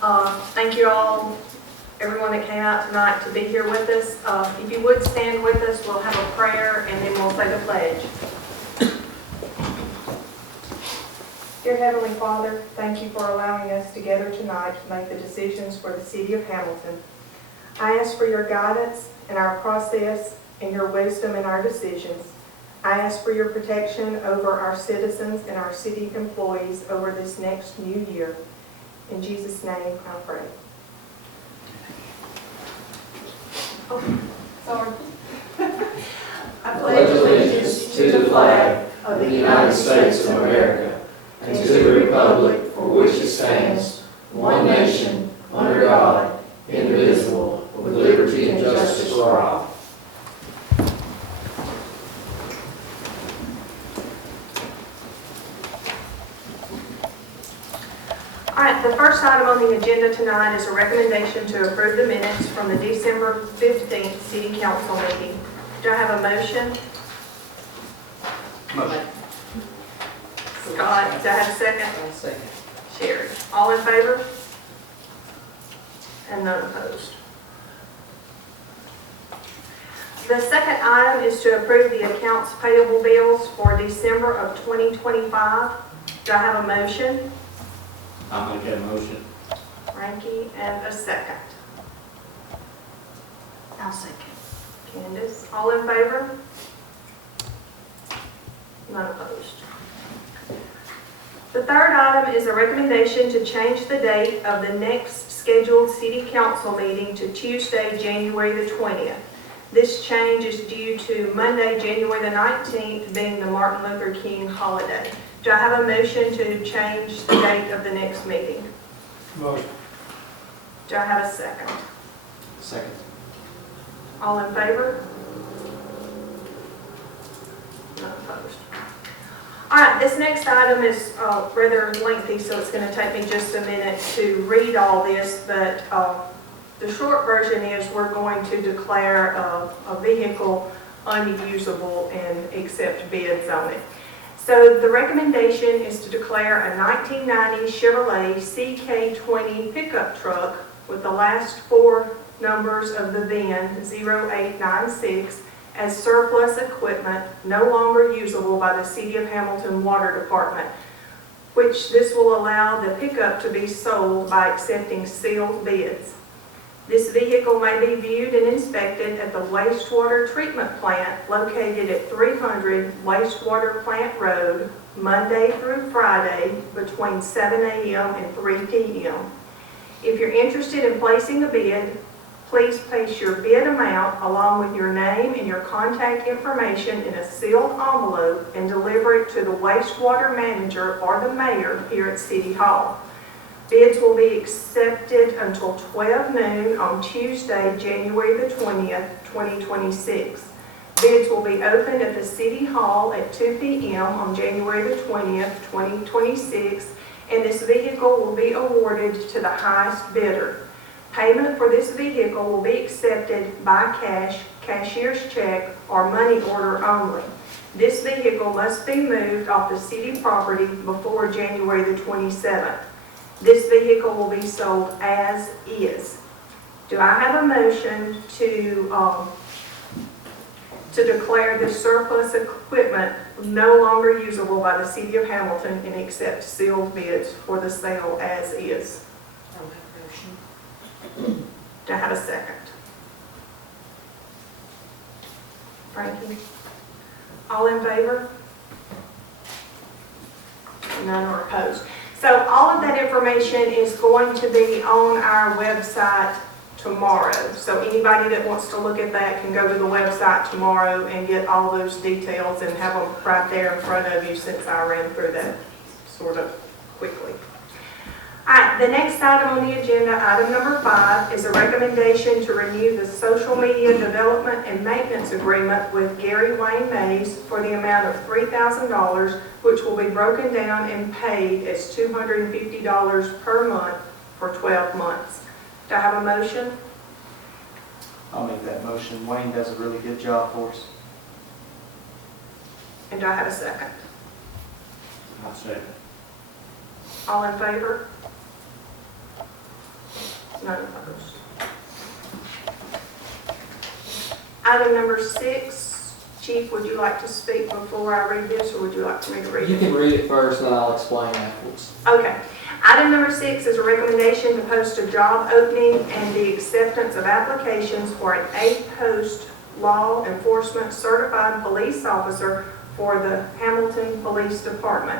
Thank you all, everyone that came out tonight to be here with us. If you would stand with us, we'll have a prayer and then we'll say the pledge. Dear Heavenly Father, thank you for allowing us together tonight to make the decisions for the city of Hamilton. I ask for your guidance in our process and your wisdom in our decisions. I ask for your protection over our citizens and our city employees over this next new year. In Jesus' name, I pray. Oh, sorry. I pledge allegiance to the flag of the United States of America and to the republic for which it stands, one nation, under God, indivisible, with liberty and justice for all. All right, the first item on the agenda tonight is a recommendation to approve the minutes from the December 15th City Council meeting. Do I have a motion? Motion. Scott, do I have a second? I'll second. Sherry. All in favor? And none opposed. The second item is to approve the accounts payable bills for December of 2025. Do I have a motion? I'll make that motion. Frankie, and a second. I'll second. Candace, all in favor? None opposed. The third item is a recommendation to change the date of the next scheduled city council meeting to Tuesday, January the 20th. This change is due to Monday, January the 19th being the Martin Luther King holiday. Do I have a motion to change the date of the next meeting? Motion. Do I have a second? Second. All in favor? None opposed. All right, this next item is rather lengthy, so it's going to take me just a minute to read all this, but the short version is we're going to declare a vehicle unusable and accept bids on it. So the recommendation is to declare a 1990 Chevrolet CK20 pickup truck with the last four numbers of the VIN 0896 as surplus equipment no longer usable by the City of Hamilton Water Department, which this will allow the pickup to be sold by accepting sealed bids. This vehicle may be viewed and inspected at the wastewater treatment plant located at 300 Wastewater Plant Road, Monday through Friday between 7 a.m. and 3 p.m. If you're interested in placing a bid, please place your bid amount along with your name and your contact information in a sealed envelope and deliver it to the wastewater manager or the mayor here at City Hall. Bids will be accepted until 12 noon on Tuesday, January the 20th, 2026. Bids will be opened at the City Hall at 2 p.m. on January the 20th, 2026, and this vehicle will be awarded to the highest bidder. Payment for this vehicle will be accepted by cash, cashier's check, or money order only. This vehicle must be moved off the city property before January the 27th. This vehicle will be sold as is. Do I have a motion to declare this surplus equipment no longer usable by the City of Hamilton and accept sealed bids for the sale as is? I'll make a motion. Do I have a second? Frankie? All in favor? None are opposed. So all of that information is going to be on our website tomorrow. So anybody that wants to look at that can go to the website tomorrow and get all those details and have them right there in front of you, since I ran through that sort of quickly. All right, the next item on the agenda, item number 5, is a recommendation to renew the social media development and maintenance agreement with Gary Wayne Mays for the amount of $3,000, which will be broken down and paid as $250 per month for 12 months. Do I have a motion? I'll make that motion. Wayne does a really good job for us. And do I have a second? I'll second. All in favor? None opposed. Item number 6, Chief, would you like to speak before I read this, or would you like for me to read You it? can read it first, and then I'll explain afterwards. Okay. Item number 6 is a recommendation to post a job opening and the acceptance of applications for an 8-post law enforcement certified police officer for the Hamilton Police Department.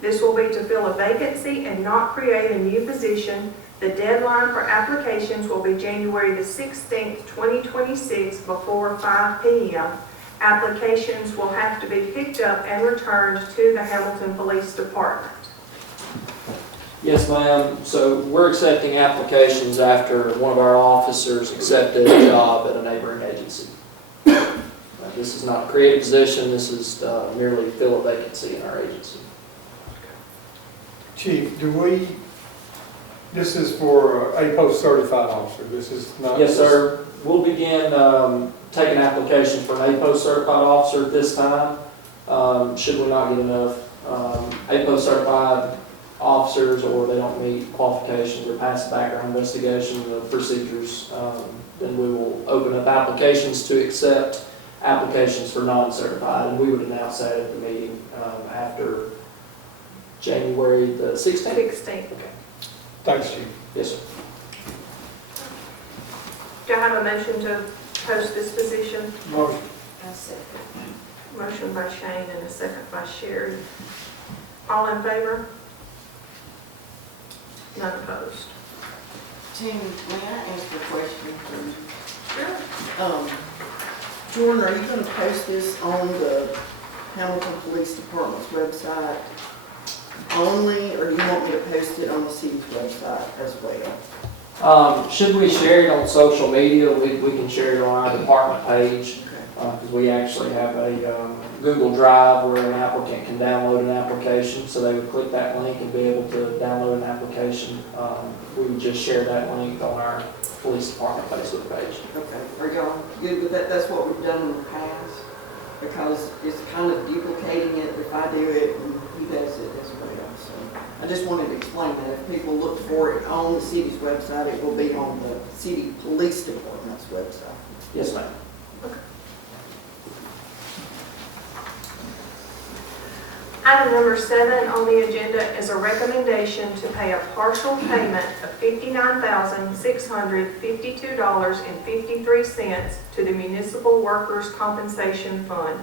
This will be to fill a vacancy and not create a new position. The deadline for applications will be January the 16th, 2026, before 5 p.m. Applications will have to be picked up and returned to the Hamilton Police Department. Yes, ma'am. So we're accepting applications after one of our officers accepted a job at a neighboring agency. This is not a creative position. This is merely to fill a vacancy in our agency. Chief, this is for a post-certified officer, this is not... Yes, sir. We'll begin taking applications for an APOS certified officer at this time. Should we not get enough APOS certified officers, or they don't meet qualifications or pass the background investigation, the procedures, then we will open up applications to accept applications for non-certified, and we would announce that at the meeting after January the 16th. 16th. Okay. Thanks, Chief. Yes, sir. Do I have a motion to post this position? Motion. I second. Motion by Shane and a second by Sherry. All in favor? None opposed. Tammy, may I ask a question, please? Sure. Jordan, are you gonna post this on the Hamilton Police Department's website only, or do you want me to post it on the city's website as well? Should we share it on social media? We can share it on our department page, Okay. because we actually have a Google Drive where an applicant can download an application, so they would click that link and be able to download an application. We would just share that link on our police department Facebook page. Okay, are y'all good with that? That's what we've done in the past, because it's kind of duplicating it if I do it and he does it as well. So I just wanted to explain that if people look for it on the city's website, it will be on the city police department's website. Yes, ma'am. Item number 7 on the agenda is a recommendation to pay a partial payment of $59,652.53 to the Municipal Workers' Compensation Fund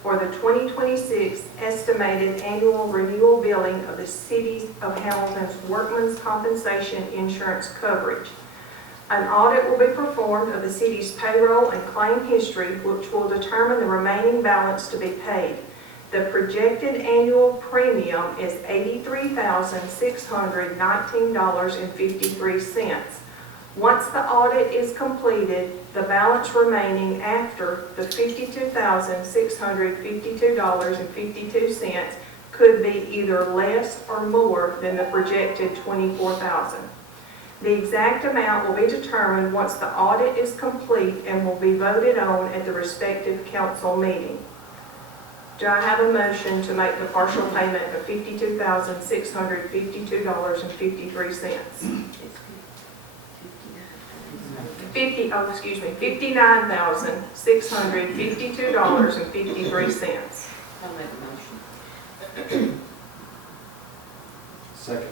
for the 2026 estimated annual renewal billing of the City of Hamilton's workmen's compensation insurance coverage. An audit will be performed of the city's payroll and claim history, which will determine the remaining balance to be paid. The projected annual premium is $83,619.53. Once the audit is completed, the balance remaining after the $52,652.52 could be either less or more than the projected $24,000. The exact amount will be determined once the audit is complete and will be voted on at the respective council meeting. Do I have a motion to make the partial payment of $52,652.53? $59,652.53. I'll make a motion. Second.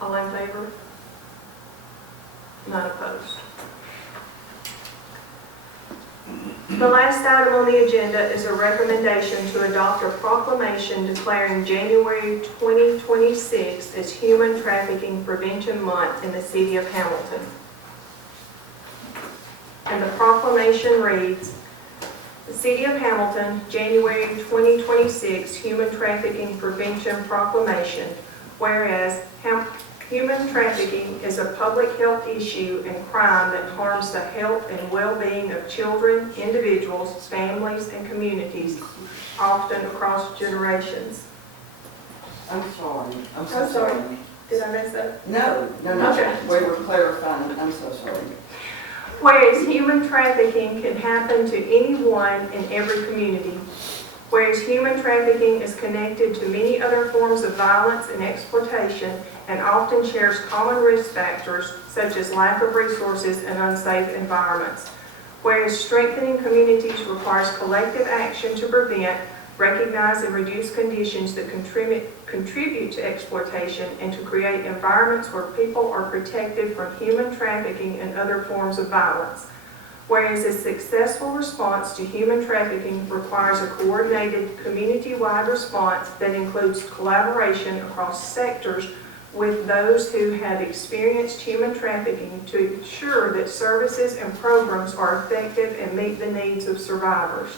All in favor? None opposed. The last item on the agenda is a recommendation to adopt a proclamation declaring January 2026 as Human Trafficking Prevention Month in the City of Hamilton. And the proclamation reads, the City of Hamilton, January 2026 Human Trafficking Prevention Proclamation, whereas human trafficking is a public health issue and crime that harms the health and well-being of children, individuals, families, and communities, often across generations. I'm sorry. I'm so I'm sorry. sorry. Did I mess up? No. Okay. We were clarifying. I'm so sorry. Whereas human trafficking can happen to anyone in every community. Whereas human trafficking is connected to many other forms of violence and exploitation and often shares common risk factors such as lack of resources and unsafe environments. Whereas strengthening communities requires collective action to prevent, recognize, and reduce conditions that contribute to exploitation and to create environments where people are protected from human trafficking and other forms of violence. Whereas a successful response to human trafficking requires a coordinated community-wide response that includes collaboration across sectors with those who have experienced human trafficking to ensure that services and programs are effective and meet the needs of survivors.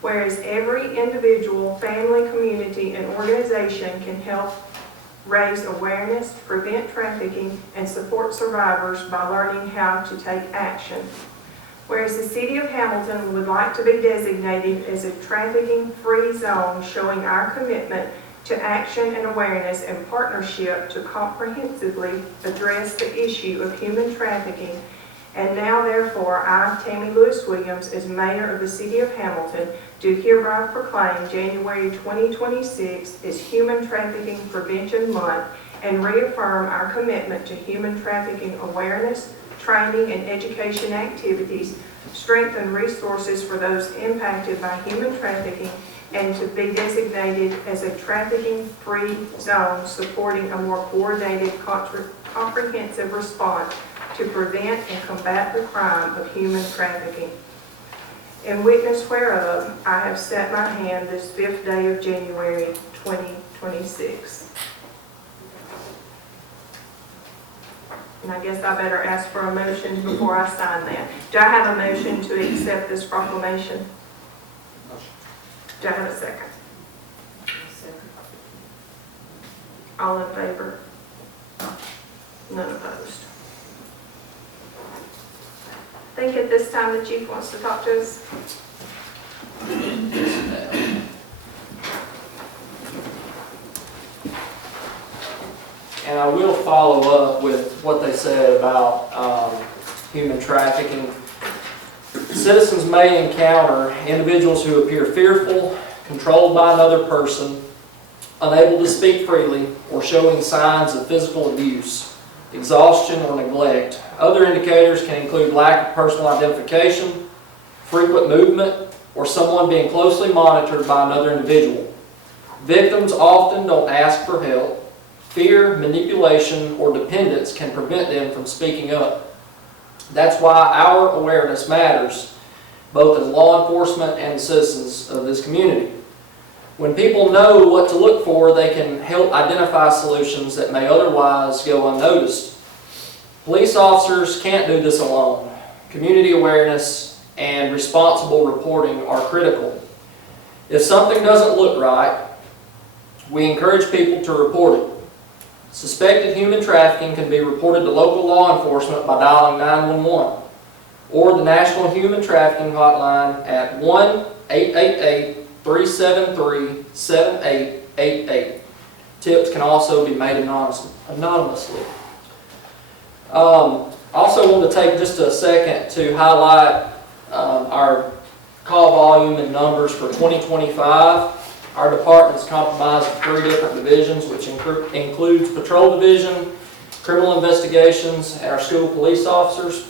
Whereas every individual, family, community, and organization can help raise awareness, prevent trafficking, and support survivors by learning how to take action. Whereas the City of Hamilton would like to be designated as a trafficking-free zone, showing our commitment to action and awareness and partnership to comprehensively address the issue of human trafficking. And now, therefore, I, Tammy Lewis Williams, as Mayor of the City of Hamilton, do hereby proclaim January 2026 as Human Trafficking Prevention Month and reaffirm our commitment to human trafficking awareness, training, and education activities, strengthen resources for those impacted by human trafficking, and to be designated as a trafficking-free zone supporting a more coordinated, comprehensive response to prevent and combat the crime of human trafficking. In witness whereof, I have set my hand this 5th day of January 2026. And I guess I better ask for a motion before I sign that. Do I have a motion to accept this proclamation? Do I have a second? Second. All in favor? None opposed. I think at this time the chief wants to talk to us. And I will follow up with what they said about human trafficking. Citizens may encounter individuals who appear fearful, controlled by another person, unable to speak freely, or showing signs of physical abuse, exhaustion, or neglect. Other indicators can include lack of personal identification, frequent movement, or someone being closely monitored by another individual. Victims often don't ask for help. Fear, manipulation, or dependence can prevent them from speaking up. That's why our awareness matters, both as law enforcement and citizens of this community. When people know what to look for, they can help identify solutions that may otherwise go unnoticed. Police officers can't do this alone. Community awareness and responsible reporting are critical. If something doesn't look right, we encourage people to report it. Suspected human trafficking can be reported to local law enforcement by dialing 911 or the National Human Trafficking Hotline at 1-888-373-7888. Tips can also be made anonymously. Also want to take just a second to highlight our call volume and numbers for 2025. Our department is comprised of 3 different divisions, which includes Patrol Division, Criminal Investigations, and our school police officers,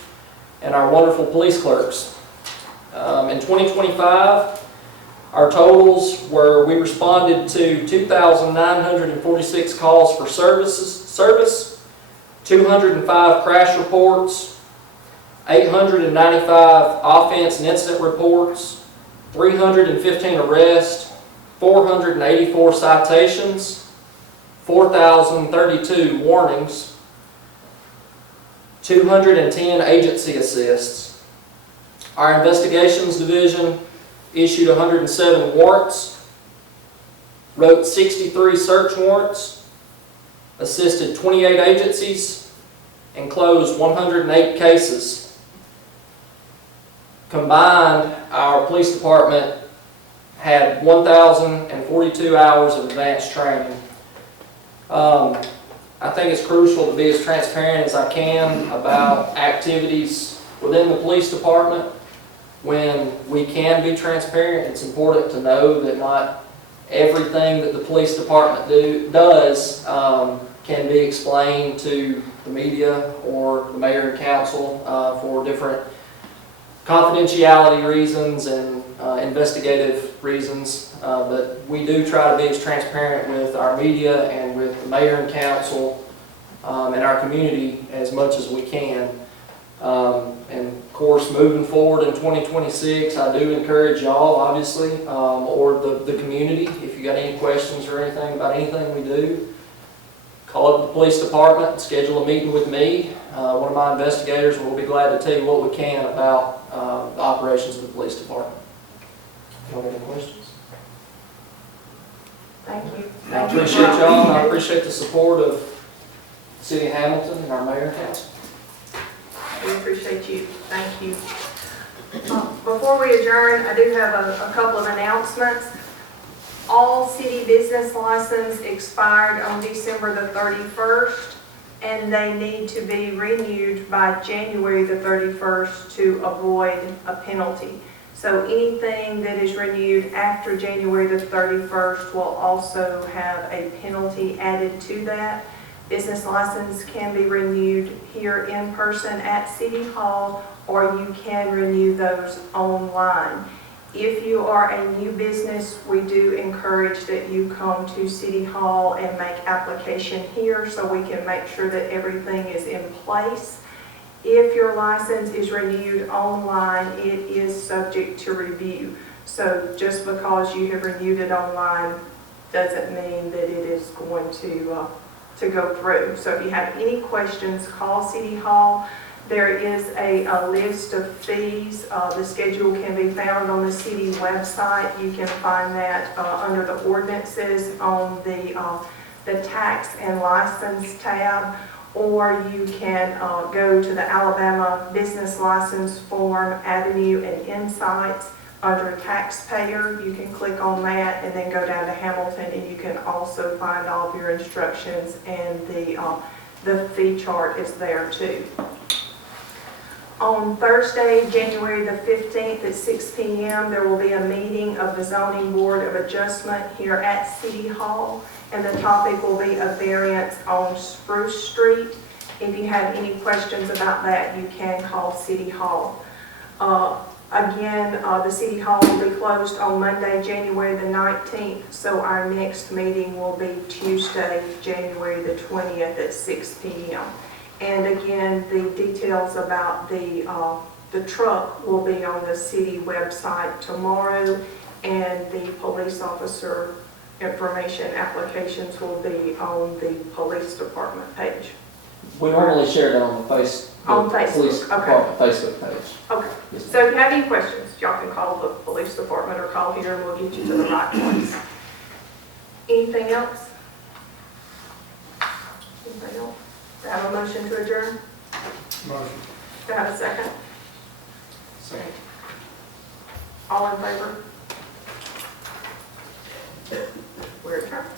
and our wonderful police clerks. In 2025, our totals were, we responded to 2,946 calls for service, 205 crash reports, 895 offense and incident reports, 315 arrests, 484 citations, 4,032 warnings, 210 agency assists. Our investigations division issued 107 warrants, wrote 63 search warrants, assisted 28 agencies, and closed 108 cases. Combined, our police department had 1,042 hours of advanced training. I think it's crucial to be as transparent as I can about activities within the police department. when we can be transparent, it's important to know that not everything that the police department does can be explained to the media or the mayor and council for different confidentiality reasons and investigative reasons. But we do try to be as transparent with our media and with the mayor and council and our community as much as we can. And of course, moving forward in 2026, I do encourage y'all, obviously, or the community, if you got any questions or anything about anything we do, call up the police department, schedule a meeting with me. One of my investigators will be glad to tell you what we can about the operations of the police department. Y'all have any questions? Thank you. I Thank you appreciate for- y'all, and I appreciate the support of the City of Hamilton and our mayor and council. We appreciate you. Thank you. Before we adjourn, I do have a couple of announcements. All city business license expired on December the 31st, and they need to be renewed by January the 31st to avoid a penalty. So anything that is renewed after January the 31st will also have a penalty added to that. Business license can be renewed here in person at City Hall, or you can renew those online. If you are a new business, we do encourage that you come to City Hall and make application here so we can make sure that everything is in place. If your license is renewed online, it is subject to review. So just because you have renewed it online doesn't mean that it is going to go through. So if you have any questions, call City Hall. There is a list of fees. The schedule can be found on the city website. You can find that under the ordinances on the tax and license tab, or you can go to the Alabama Business License Form Avenue and Insights under taxpayer. You can click on that and then go down to Hamilton, and you can also find all of your instructions, and the fee chart is there too. On Thursday, January the 15th at 6 p.m., there will be a meeting of the Zoning Board of Adjustment here at City Hall, and the topic will be a variance on Spruce Street. If you have any questions about that, you can call City Hall. Again, the City Hall will be closed on Monday, January the 19th, so our next meeting will be Tuesday, January the 20th at 6 p.m. And again, the details about the truck will be on the city website tomorrow, and the police officer information applications will be on the police department page. We normally share that on the police Facebook, department Facebook page. Okay, Yes, so if you have any questions, y'all can call the police department or call here and we'll get you to the right place. Anything else? Anything else? Do I have a motion to adjourn? Motion. Do I have a second? Second. All in favor? We're adjourned.